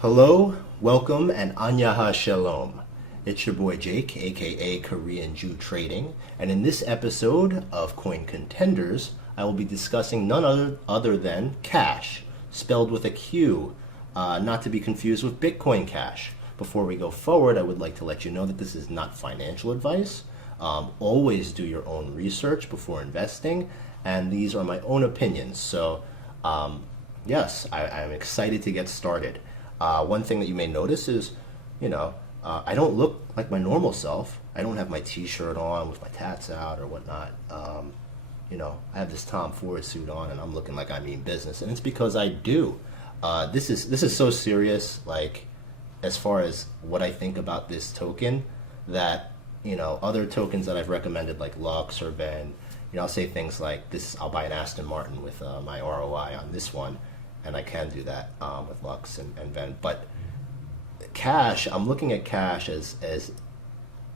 Hello, welcome, and Anyaha Shalom. It's your boy Jake, aka Korean Jew Trading, and in this episode of Coin Contenders, I will be discussing none other than Qash, spelled with a Q, not to be confused with Bitcoin Cash. Before we go forward, I would like to let you know that this is not financial advice. Always do your own research before investing, and these are my own opinions. So, yes, I'm excited to get started. One thing that you may notice is, I don't look like my normal self. I don't have my t-shirt on with my tats out or whatnot. I have this Tom Ford suit on and I'm looking like I mean business, and it's because I do. This is so serious, like, as far as what I think about this token, that, other tokens that I've recommended like Lux or Ben, I'll say things like this, I'll buy an Aston Martin with my ROI on this one, and I can do that with Lux and Ven. But Qash, I'm looking at Qash as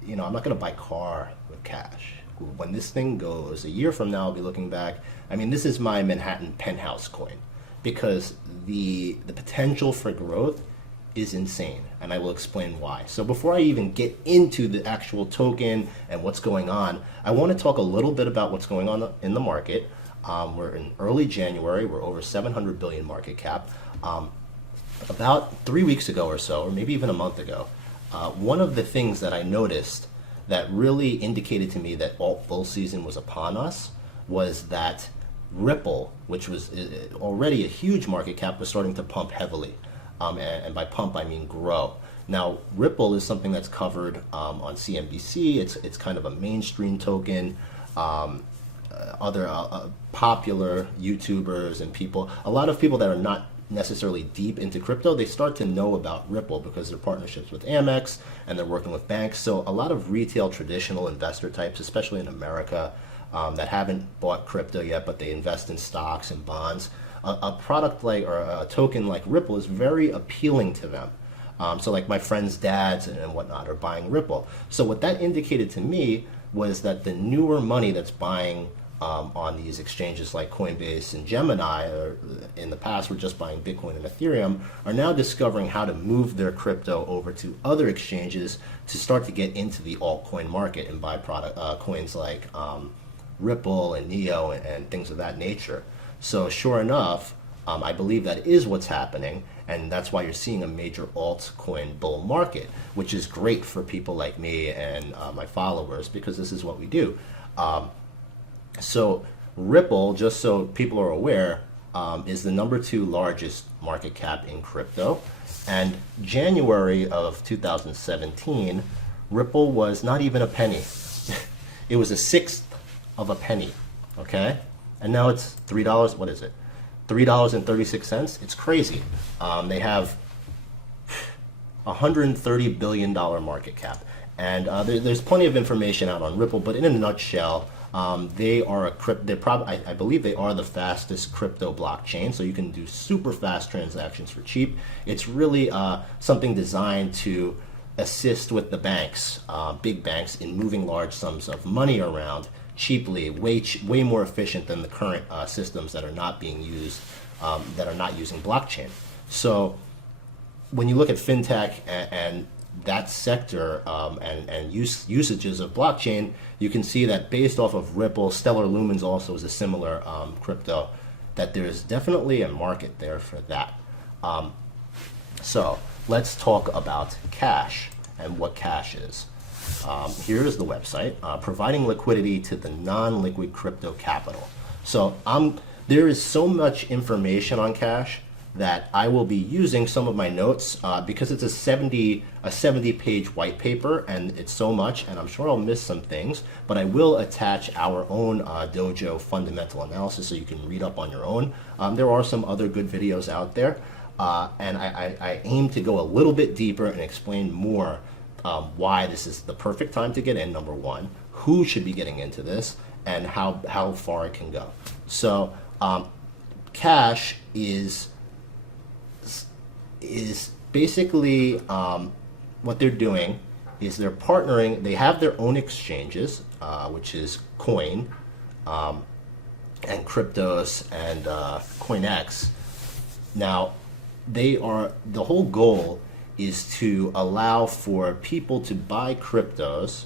I'm not going to buy car with Qash. When this thing goes, a year from now, I'll be looking back. I mean, this is my Manhattan penthouse coin, because the potential for growth is insane, and I will explain why. So before I even get into the actual token and what's going on, I want to talk a little bit about what's going on in the market. We're in early January. We're over 700 billion market cap. About 3 weeks ago or so, or maybe even a month ago, one of the things that I noticed that really indicated to me that alt bull season was upon us was that Ripple, which was already a huge market cap, was starting to pump heavily. And by pump, I mean grow. Now, Ripple is something that's covered on CNBC. It's kind of a mainstream token. Other popular YouTubers and people, a lot of people that are not necessarily deep into crypto, they start to know about Ripple because they're partnerships with Amex and they're working with banks. So a lot of retail traditional investor types, especially in America, that haven't bought crypto yet, but they invest in stocks and bonds. A product like, or a token like Ripple is very appealing to them. So like my friends' dads and whatnot are buying Ripple. So what that indicated to me was that the newer money that's buying on these exchanges like Coinbase and Gemini, or in the past were just buying Bitcoin and Ethereum, are now discovering how to move their crypto over to other exchanges to start to get into the altcoin market and buy coins like Ripple and Neo and things of that nature. So sure enough, I believe that is what's happening, and that's why you're seeing a major altcoin bull market, which is great for people like me and my followers, because this is what we do. So Ripple, just so people are aware, is the #2 largest market cap in crypto. And January of 2017, Ripple was not even a penny. It was a sixth of a penny, okay? And now it's $3, what is it? $3.36? It's crazy. They have $130 billion market cap. And there's plenty of information out on Ripple, but in a nutshell, they are I believe they are the fastest crypto blockchain, so you can do super fast transactions for cheap. It's really something designed to assist with the banks, big banks, in moving large sums of money around cheaply, way more efficient than the current systems that are not being used, that are not using blockchain. So when you look at fintech and that sector and usages of blockchain, you can see that based off of Ripple, Stellar Lumens also is a similar crypto, that there's definitely a market there for that. So let's talk about Qash and what Qash is. Here is the website, providing liquidity to the non-liquid crypto capital. So there is so much information on Qash that I will be using some of my notes because it's a 70-page white paper, and it's so much, and I'm sure I'll miss some things, but I will attach our own dojo fundamental analysis so you can read up on your own. There are some other good videos out there, and I aim to go a little bit deeper and explain more why this is the perfect time to get in, number one, who should be getting into this, and how far it can go. So Qash is basically what they're doing is they're partnering. They have their own exchanges, which is Coin and Cryptos and CoinX. Now, the whole goal is to allow for people to buy cryptos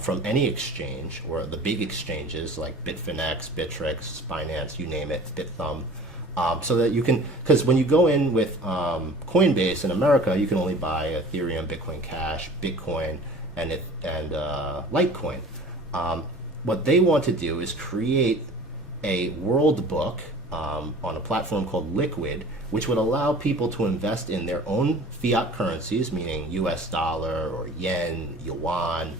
from any exchange or the big exchanges like Bitfinex, Bittrex, Binance, you name it, BitThumb, so that you can, because when you go in with Coinbase in America, you can only buy Ethereum, Bitcoin Cash, Bitcoin, and Litecoin. What they want to do is create a Worldbook on a platform called Liquid, which would allow people to invest in their own fiat currencies, meaning US dollar or yen, yuan,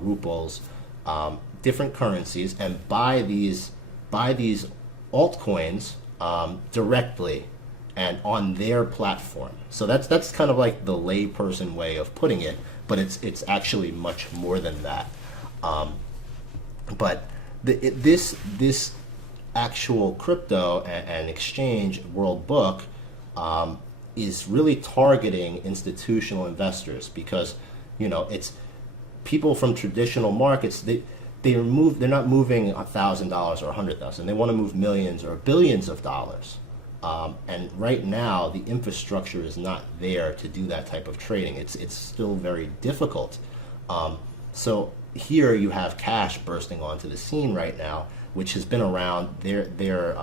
rubles, different currencies, and buy these altcoins directly and on their platform. So that's kind of like the layperson way of putting it, but it's actually much more than that. But this actual crypto and exchange Worldbook is really targeting institutional investors, because it's people from traditional markets. They're not moving $1,000 or $100,000. They want to move millions or billions of dollars. And right now, the infrastructure is not there to do that type of trading. It's still very difficult. So here you have Qash bursting onto the scene right now, which has been around. Their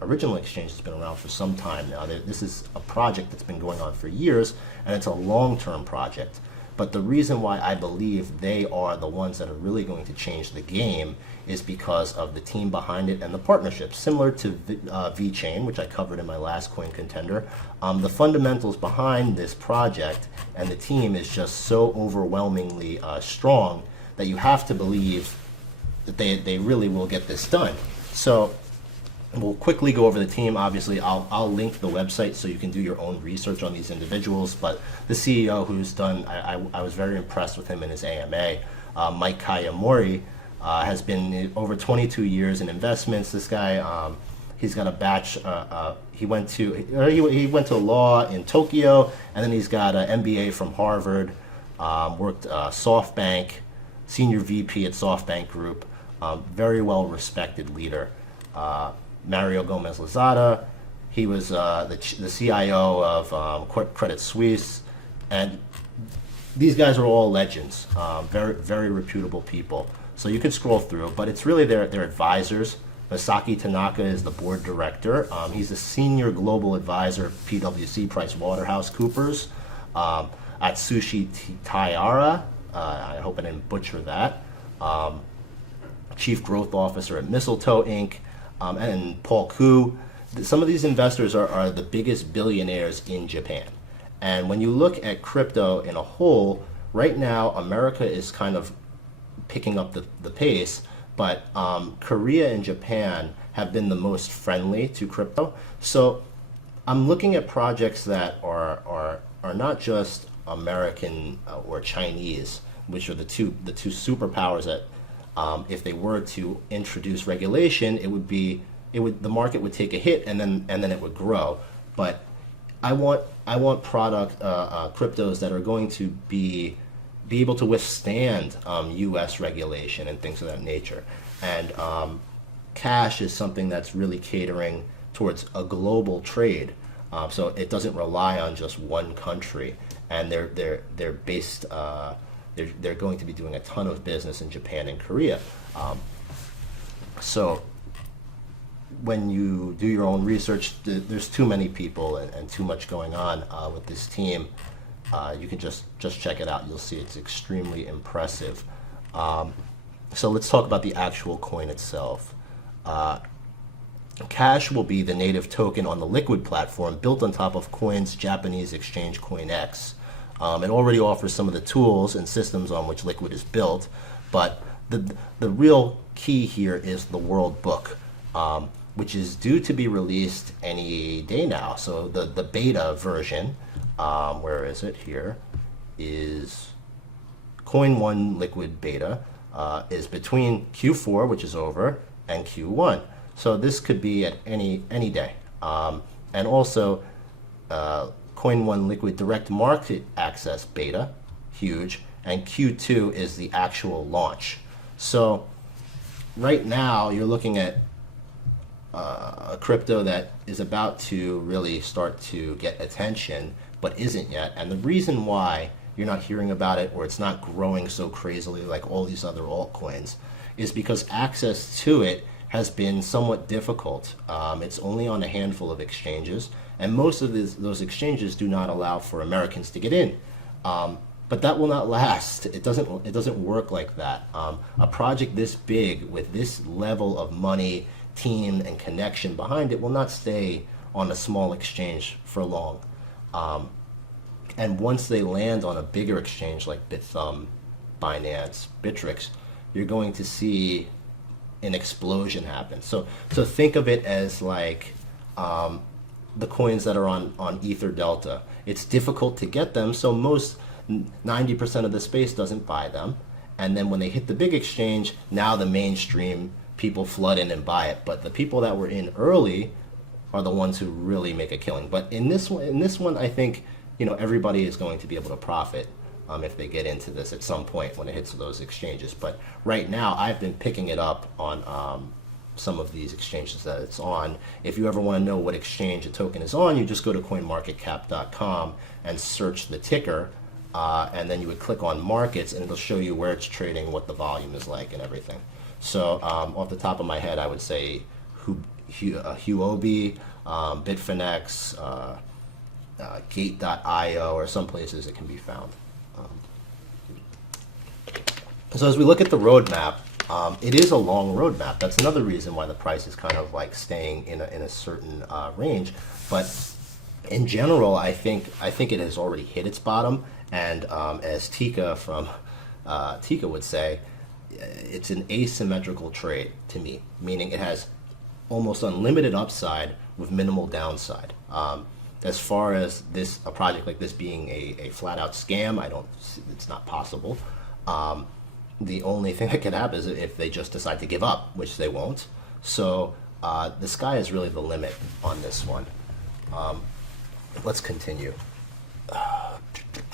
original exchange has been around for some time now. This is a project that's been going on for years, and it's a long-term project. But the reason why I believe they are the ones that are really going to change the game is because of the team behind it and the partnerships. Similar to VeChain, which I covered in my last Coin Contender, the fundamentals behind this project and the team is just so overwhelmingly strong that you have to believe that they really will get this done. So we'll quickly go over the team. Obviously, I'll link the website so you can do your own research on these individuals. But the CEO, who's done, I was very impressed with him in his AMA, Mike Kayamori, has been over 22 years in investments. This guy, he's got a batch. He went to law in Tokyo, and then he's got an MBA from Harvard. Worked SoftBank, senior VP at SoftBank Group. Very well respected leader. Mario Gomez Lozada, he was the CIO of Credit Suisse, and these guys are all legends, very, very reputable people. So you could scroll through, but it's really their advisors. Masaki Tanaka is the board director. He's a senior global advisor at PwC, PricewaterhouseCoopers. Atsushi Taira, I hope I didn't butcher that. Chief Growth Officer at Mistletoe Inc., and Paul Ku. Some of these investors are the biggest billionaires in Japan. And when you look at crypto in a whole, right now America is kind of picking up the pace, but Korea and Japan have been the most friendly to crypto. So I'm looking at projects that are not just American or Chinese, which are the two superpowers that if they were to introduce regulation, the market would take a hit and then it would grow. But I want cryptos that are going to be able to withstand U.S. regulation and things of that nature. And Qash is something that's really catering towards a global trade, so it doesn't rely on just one country. And they're based. They're going to be doing a ton of business in Japan and Korea. So when you do your own research, there's too many people and too much going on with this team. You can just check it out. You'll see it's extremely impressive. So let's talk about the actual coin itself. Qash will be the native token on the Liquid platform, built on top of Coin's Japanese exchange CoinX. It already offers some of the tools and systems on which Liquid is built, but the real key here is the Worldbook, which is due to be released any day now. So the beta version, where is it? Here is Coin 1 Liquid beta, is between Q4, which is over, and Q1. So this could be at any day. And also, Coin 1 Liquid Direct Market Access beta, huge, and Q2 is the actual launch. So right now you're looking at a crypto that is about to really start to get attention, but isn't yet. And the reason why you're not hearing about it, or it's not growing so crazily like all these other altcoins, is because access to it has been somewhat difficult. It's only on a handful of exchanges, and most of those exchanges do not allow for Americans to get in. But that will not last. It doesn't work like that. A project this big with this level of money, team, and connection behind it will not stay on a small exchange for long. And once they land on a bigger exchange like Bithumb, Binance, Bittrex, you're going to see an explosion happen. So think of it as like the coins that are on Ether Delta. It's difficult to get them, so most 90% of the space doesn't buy them. And then when they hit the big exchange, now the mainstream people flood in and buy it. But the people that were in early are the ones who really make a killing. But in this one, I think everybody is going to be able to profit if they get into this at some point when it hits those exchanges. But right now, I've been picking it up on some of these exchanges that it's on. If you ever want to know what exchange a token is on, you just go to coinmarketcap.com and search the ticker, and then you would click on markets, and it'll show you where it's trading, what the volume is like, and everything. So off the top of my head, I would say Huobi, Bitfinex, Gate.io, or some places it can be found. So as we look at the roadmap, it is a long roadmap. That's another reason why the price is kind of like staying in a certain range. But in general, I think it has already hit its bottom. And as Tika from Tika would say, it's an asymmetrical trade to me, meaning it has almost unlimited upside with minimal downside. As far as a project like this being a flat-out scam, it's not possible. The only thing that can happen is if they just decide to give up, which they won't. So the sky is really the limit on this one. Let's continue.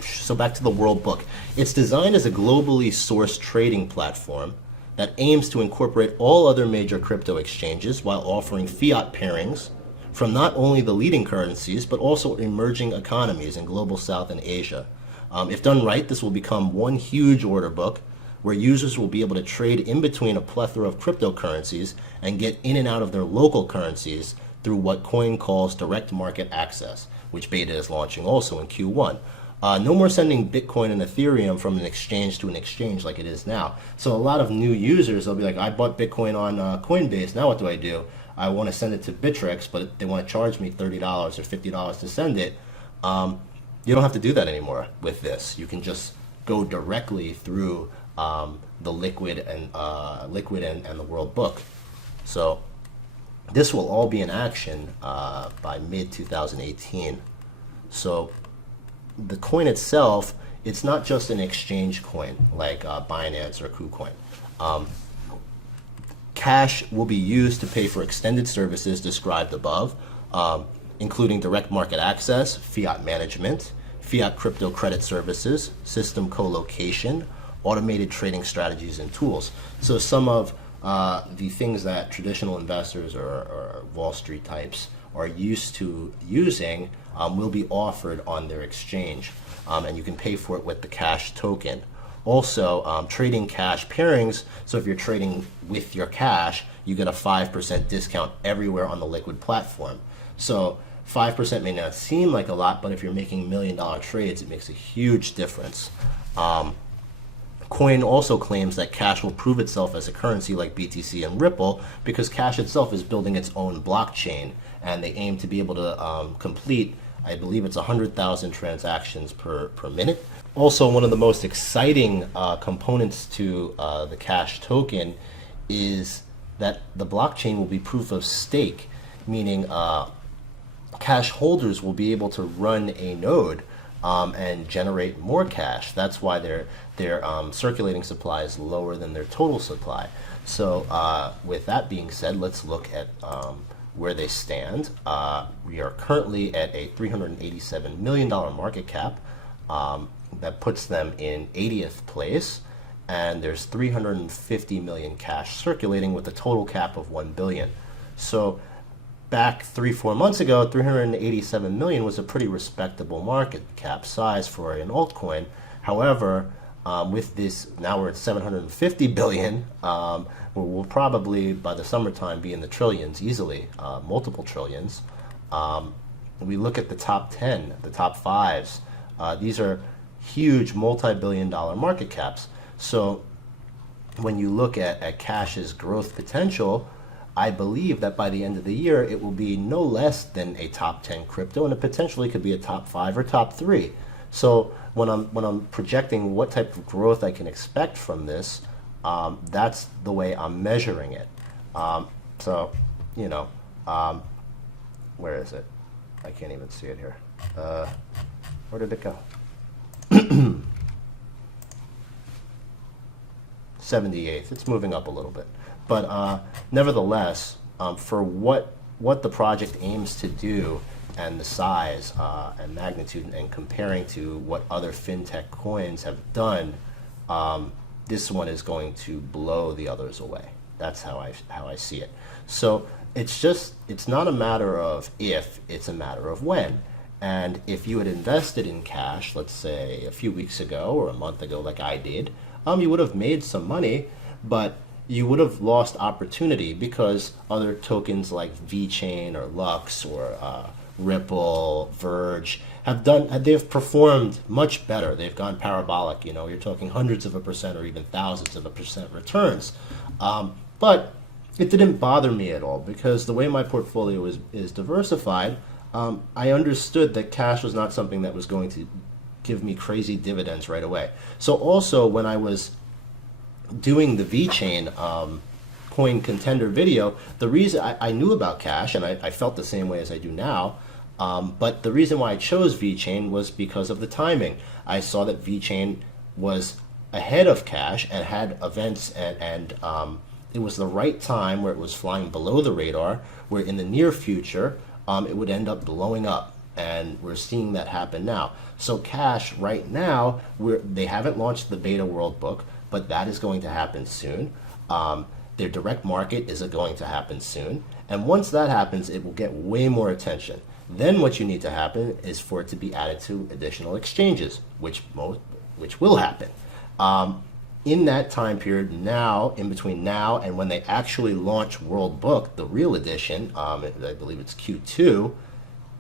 So back to the Worldbook. It's designed as a globally sourced trading platform that aims to incorporate all other major crypto exchanges while offering fiat pairings from not only the leading currencies, but also emerging economies in Global South and Asia. If done right, this will become one huge order book where users will be able to trade in between a plethora of cryptocurrencies and get in and out of their local currencies through what Coin calls direct market access, which beta is launching also in Q1. No more sending Bitcoin and Ethereum from an exchange to an exchange like it is now. So a lot of new users, they'll be like, I bought Bitcoin on Coinbase, now what do? I want to send it to Bittrex, but they want to charge me $30 or $50 to send it. You don't have to do that anymore with this. You can just go directly through the Liquid and the Worldbook. So this will all be in action by mid-2018. So the coin itself, it's not just an exchange coin like Binance or KuCoin. Cash will be used to pay for extended services described above, including direct market access, fiat management, fiat crypto credit services, system co-location, automated trading strategies and tools. So some of the things that traditional investors or Wall Street types are used to using will be offered on their exchange, and you can pay for it with the Cash token. Also, trading cash pairings, so if you're trading with your cash, you get a 5% discount everywhere on the Liquid platform. So 5% may not seem like a lot, but if you're making $1 million trades, it makes a huge difference. Coin also claims that Cash will prove itself as a currency like BTC and Ripple because Cash itself is building its own blockchain, and they aim to be able to complete, I believe it's 100,000 transactions per minute. Also, one of the most exciting components to the Cash token is that the blockchain will be proof of stake, meaning Cash holders will be able to run a node and generate more cash. That's why their circulating supply is lower than their total supply. So with that being said, let's look at where they stand. We are currently at a $387 million market cap. That puts them in 80th place, and there's 350 million cash circulating with a total cap of 1 billion. So back 3-4 months ago, 387 million was a pretty respectable market cap size for an altcoin. However, with this, now we're at 750 billion. We'll probably by the summertime be in the trillions easily, multiple trillions. We look at the top 10, the top fives. These are huge multi-billion-dollar market caps. So when you look at Qash's growth potential, I believe that by the end of the year, it will be no less than a top 10 crypto, and it potentially could be a top 5 or top 3. So when I'm projecting what type of growth I can expect from this, that's the way I'm measuring it. So, you know, where is it? I can't even see it here. Where did it go? 78th. It's moving up a little bit. But nevertheless, for what the project aims to do and the size and magnitude and comparing to what other fintech coins have done, this one is going to blow the others away. That's how I see it. So it's not a matter of if, it's a matter of when. And if you had invested in Qash, let's say a few weeks ago or a month ago like I did, you would have made some money, but you would have lost opportunity because other tokens like VeChain or Lux or Ripple, Verge they've performed much better. They've gone parabolic. You know, you're talking hundreds of a percent or even thousands of a percent returns. But it didn't bother me at all because the way my portfolio is diversified, I understood that Qash was not something that was going to give me crazy dividends right away. So also when I was doing the VeChain coin contender video, the reason I knew about Qash and I felt the same way as I do now, but the reason why I chose VeChain was because of the timing. I saw that VeChain was ahead of Qash and had events and it was the right time where it was flying below the radar, where in the near future it would end up blowing up. And we're seeing that happen now. So Qash right now, they haven't launched the beta Worldbook, but that is going to happen soon. Their direct market is going to happen soon. And once that happens, it will get way more attention. Then what you need to happen is for it to be added to additional exchanges, which will happen. In that time period now, in between now and when they actually launch Worldbook, the real edition, I believe it's Q2,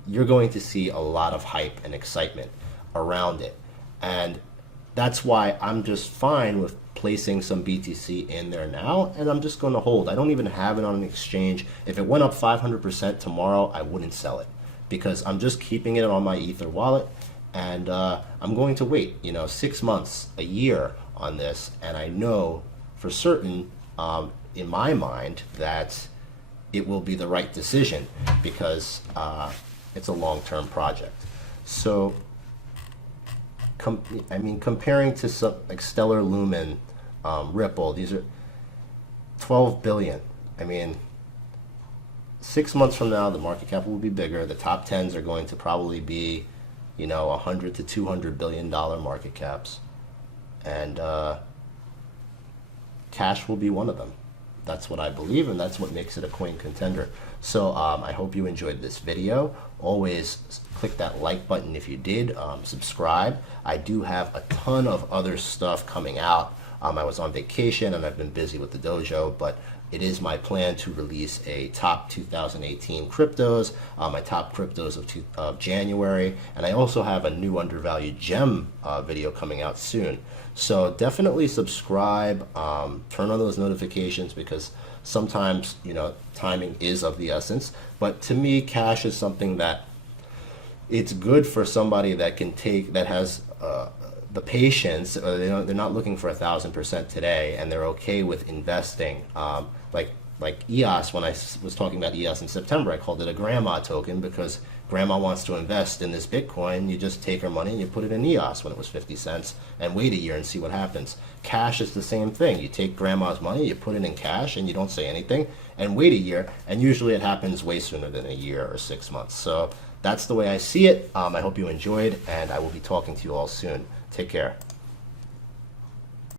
you're going to see a lot of hype and excitement around it. And that's why I'm just fine with placing some BTC in there now, and I'm just going to hold. I don't even have it on an exchange. If it went up 500% tomorrow, I wouldn't sell it because I'm just keeping it on my Ether wallet, and I'm going to wait, 6 months, a year on this, and I know for certain in my mind that it will be the right decision because it's a long-term project. So, comparing to some like Stellar Lumen, Ripple, these are 12 billion. 6 months from now, the market cap will be bigger. The top 10s are going to probably be, 100 to 200 billion dollar market caps, and Qash will be one of them. That's what I believe, and that's what makes it a coin contender. So I hope you enjoyed this video. Always click that like button if you did. Subscribe. I do have a ton of other stuff coming out. I was on vacation and I've been busy with the dojo, but it is my plan to release a top 2018 cryptos, my top cryptos of January, and I also have a new undervalued gem video coming out soon. So definitely subscribe, turn on those notifications because sometimes, timing is of the essence. But to me, Qash is something that it's good for somebody that can that has the patience. They're not looking for 1,000% today, and they're okay with investing. Like EOS, when I was talking about EOS in September, I called it a grandma token because grandma wants to invest in this Bitcoin. You just take her money and you put it in EOS when it was 50 cents and wait a year and see what happens. Qash is the same thing. You take grandma's money, you put it in Qash, and you don't say anything and wait a year, and usually it happens way sooner than a year or 6 months. So that's the way I see it. I hope you enjoyed, and I will be talking to you all soon. Take care.